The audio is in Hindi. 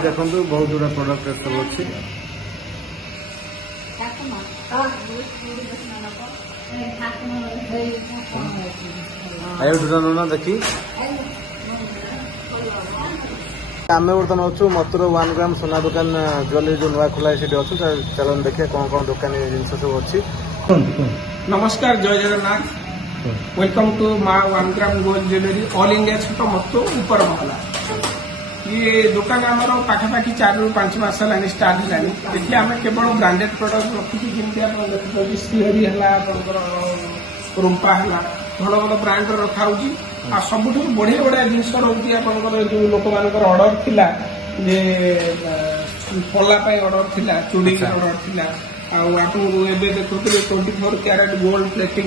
देखो बहुत गुड़ा प्रोडक्ट सब अच्छी ना देखी आम बर्तमान अच्छु मथुर 1 ग्राम सोना दुकान ज्वेलरी जो नुआ खोला है अच्छु चलो देखिए कौन कौन दुकान जिन सब अच्छी। नमस्कार, जय जगन्नाथ। वेलकम टू माँ 1 gram gold jewellery all India छोट मत ऊपर महला। ये दुकान आमर पाखापाखि 4 ରୁ 5 मास है स्टार्ट है। देखिए आम केवल ब्रांडेड प्रोडक्ट रखुच्छी जमी श्रीहरी है रूपा है भल भल ब्रांड रखा सब बढ़िया बढ़िया जिन रोचे जो लोक मान अर्डर थिला जे पला अर्डर थिला चूड़ी अर्डर थिला आपको देखुते 24 कैरेट गोल्ड प्लेटिंग